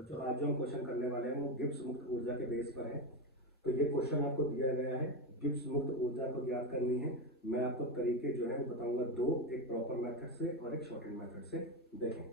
बच्चों आज जो हम क्वेश्चन करने वाले हैं वो गिब्स मुक्त ऊर्जा के बेस पर है। तो ये क्वेश्चन आपको दिया गया है, गिब्स मुक्त ऊर्जा को ज्ञात करनी है। मैं आपको तरीके जो है वो बताऊंगा दो, एक प्रॉपर मेथड से और एक शॉर्टेड मेथड से। देखें,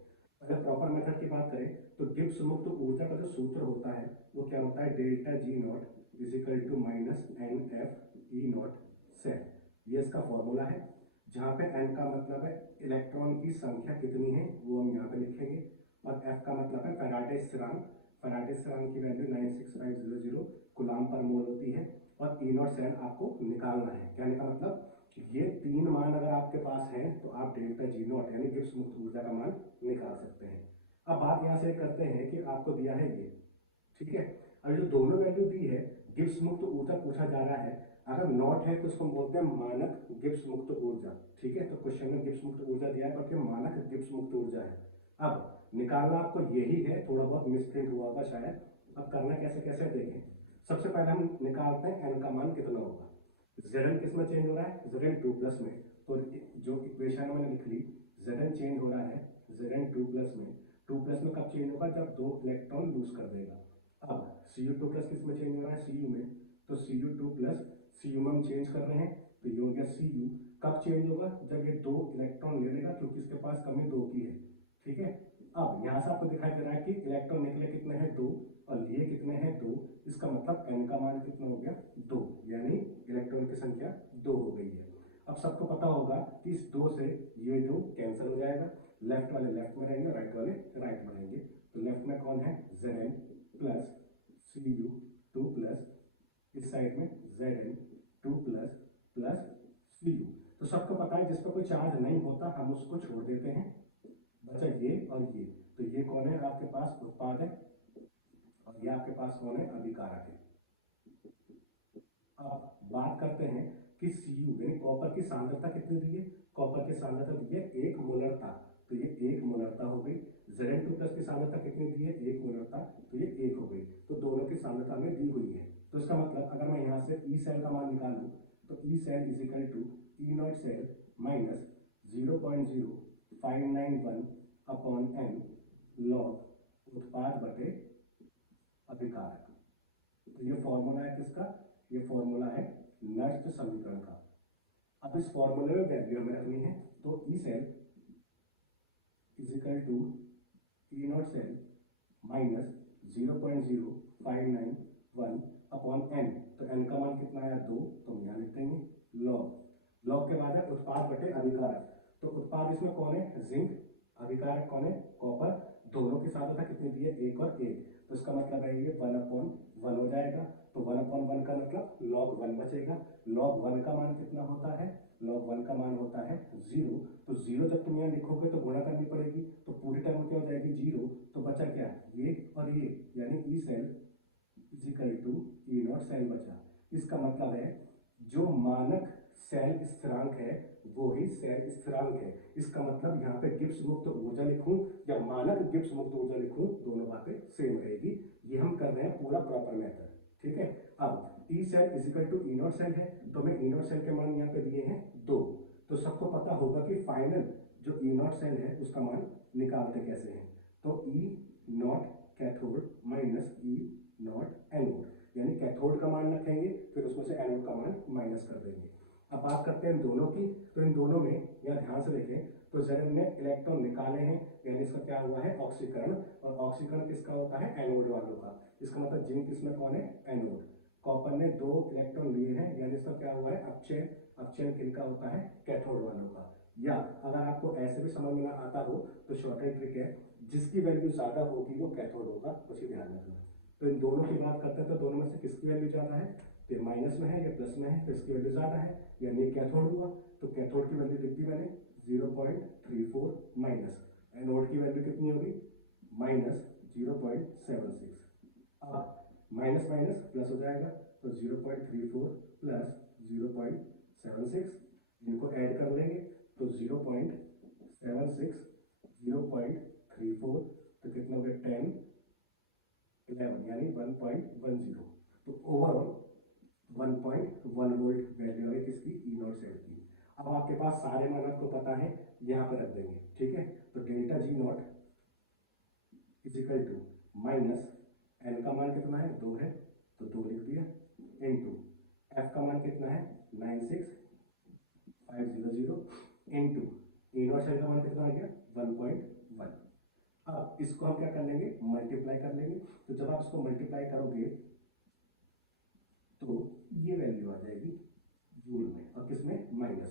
अगर प्रॉपर मेथड की बात करें तो गिब्स मुक्त ऊर्जा का जो सूत्र होता है वो क्या होता है, delta G naught is equal to minus n F E naught cell. ये इसका फॉर्मूला है, जहाँ पे एन का मतलब है इलेक्ट्रॉन की संख्या कितनी है वो हम यहाँ पे लिखेंगे, और एफ का मतलब है फैराडे स्थिरांक। फैराडे स्थिरांक की वैल्यू 96500 कूलाम पर मोल होती है, और ई नॉट सेल आपको निकालना है। कहने का मतलब ये तीन मान अगर आपके पास हैं तो आप डेल्टा जी नॉट यानी गिब्स मुक्त ऊर्जा का मान निकाल सकते हैं। अब बात यहाँ से करते हैं कि आपको दिया है ये, ठीक है। अब जो दोनों वैल्यू दी है, गिब्स मुक्त ऊर्जा पूछा जा रहा है, अगर नॉट है तो उसको बोलते हैं मानक गिब्स मुक्त ऊर्जा, ठीक है। तो क्वेश्चन में गिब्स मुक्त ऊर्जा दिया है बल्कि मानक गिब्स मुक्त ऊर्जा है। अब निकालना आपको यही है, थोड़ा बहुत मिसप्रिंट हुआ होगा शायद। अब करना कैसे कैसे देखें। सबसे पहले हम निकालते हैं एन का मान कितना होगा। जेड किस में चेंज हो रहा है, जेड टू प्लस में। तो जो इक्वेशन मैंने लिख ली, जेड चेंज हो रहा है जेड टू प्लस में। टू प्लस में कब चेंज होगा, जब दो इलेक्ट्रॉन लूज कर देगा। अब Cu2 प्लस किस में चेंज हो रहा है, Cu में। तो Cu2 प्लस Cu में हम चेंज कर रहे हैं, तो ये हो गया Cu। कब चेंज होगा, जब ये दो इलेक्ट्रॉन ले लेगा, क्योंकि इसके पास कमी दो की है, ठीक है। अब यहाँ से आपको दिखाई दे रहा है कि इलेक्ट्रॉन निकले कितने हैं, दो, और लिए कितने हैं, दो। इसका मतलब एन का मान कितना हो गया, दो, यानी इलेक्ट्रॉन की संख्या दो हो गई है। अब सबको पता होगा कि इस दो से ये दो कैंसिल हो जाएगा, लेफ्ट वाले लेफ्ट में रहेंगे, राइट वाले राइट में रहेंगे। तो लेफ्ट में कौन है, Zn प्लस Cu2 प्लस, इस साइड में Zn2 प्लस प्लस Cu। तो सबको पता है जिस पर कोई चार्ज नहीं होता हम उसको छोड़ देते हैं, बचा ये और ये। तो ये कौन है आपके पास, उत्पाद है, और ये आपके पास कौन है, अभिकारक है। अब बात करते हैं कि Cu यानी कॉपर की सांद्रता कितनी दी है। कॉपर की सांद्रता दी है 1 मोलरता, तो ये 1 मोलरता हो गई। Zn2 प्लस की सांद्रता कितनी दी है, 1 मोलरता, तो ये 1 हो गई। तो दोनों की सांद्रता में दी हुई है। तो इसका मतलब अगर मैं यहाँ से ई सेल का मान निकालूं तो E cell is equal to E naught cell minus 0.0591 upon n log उत्पाद बटे अभिकारक। तो ये फॉर्मूला है किसका, ये फॉर्मूला है नष्ट समीकरण का। अब इस फॉर्मूले में वैल्यू हमें रखनी है, तो E cell is equal to E naught cell minus 0.0591 upon n. तो एन का मान कितना आया, दो, तो हम यहाँ लिख देंगे लॉग। लॉग के बाद है उत्पाद बटे अभिकारक। तो उत्पाद इसमें कौन है, जिंक, अभिकारक कौन है, कॉपर। दोनों की सांद्रता कितनी दी है, एक और एक। तो इसका मतलब है ये 1/1 हो जाएगा। तो 1/1 का मतलब log 1 बचेगा। log 1 का मान कितना होता है, log 1 का मान होता है 0। तो 0 जब तुम यहाँ लिखोगे तो गुणा करनी पड़ेगी, तो पूरी टर्म क्या हो जाएगी, 0। तो बचा क्या, ये और ये, यानी E cell is equal to E naught cell बचा। इसका मतलब है जो मानक सेल स्थिरांक है वो ही सेल स्थिरांक है। इसका मतलब यहाँ पे गिब्स मुक्त ऊर्जा लिखूं या मानक गिब्स मुक्त ऊर्जा लिखूं, दोनों बातें सेम रहेगी। ये हम कर रहे हैं पूरा प्रॉपर मेथड, ठीक है। अब E cell is equal to E naught cell है, तो मैं ई नॉट सेल के मान यहाँ पे दिए हैं दो। तो सबको पता होगा कि फाइनल जो ई नॉट सेल है उसका मान निकालते कैसे हैं। तो E naught cathode minus E naught anode, यानी कैथोड का मान रखेंगे फिर उसमें से एनोड का मान माइनस कर देंगे। अब बात करते हैं इन दोनों की, तो इन दोनों में यहाँ ध्यान से देखें तो Zn ने इलेक्ट्रॉन निकाले हैं, यानी इसका क्या हुआ है, ऑक्सीकरण। और ऑक्सीकरण किसका होता है, एनोड वालों का। इसका मतलब जिंक इसमें कौन है, एनोड। कॉपर ने दो इलेक्ट्रॉन लिए हैं, यानी इसका क्या हुआ है, अपचयन। अपचयन किनका होता है, कैथोड वालों का। या अगर आपको ऐसे भी समझ में आता हो तो शॉर्टकट ट्रिक है, जिसकी वैल्यू ज्यादा होगी वो कैथोड होगा, उसी ध्यान रखना। तो इन दोनों की बात करते हैं तो दोनों में से किसकी वैल्यू ज्यादा है, तो माइनस में है या प्लस में है, तो इसकी वैल्यू ज्यादा है, यानी कैथोड हुआ। तो कैथोड की वैल्यू लिख दी मैंने 0.34 माइनस, एनोड की वैल्यू कितनी होगी, माइनस 0.76। अब माइनस माइनस प्लस हो जाएगा, तो 0.34 प्लस 0.76, इनको ऐड कर लेंगे तो 0.76 0.34, तो कितना हो गया 10 11 यानी 1.10। तो ओवरऑल 1.1 वोल्ट वैल्यू है किसकी, ई नॉट सेल की। अब आपके पास सारे मान आपको पता है, यहाँ पर रख देंगे, ठीक है। तो delta G naught is equal to minus n का मान कितना है 2 है तो 2 लिख दिया, इनटू एफ का मान कितना है 96500 इनटू इनवर्स एल का मान कितना आ गया 1.1। अब इसको हम क्या कर लेंगे मल्टीप्लाई कर लेंगे। तो जब आप इसको मल्टीप्लाई करोगे तो ये वैल्यू आ जाएगी जूल में और किसमें माइनस में।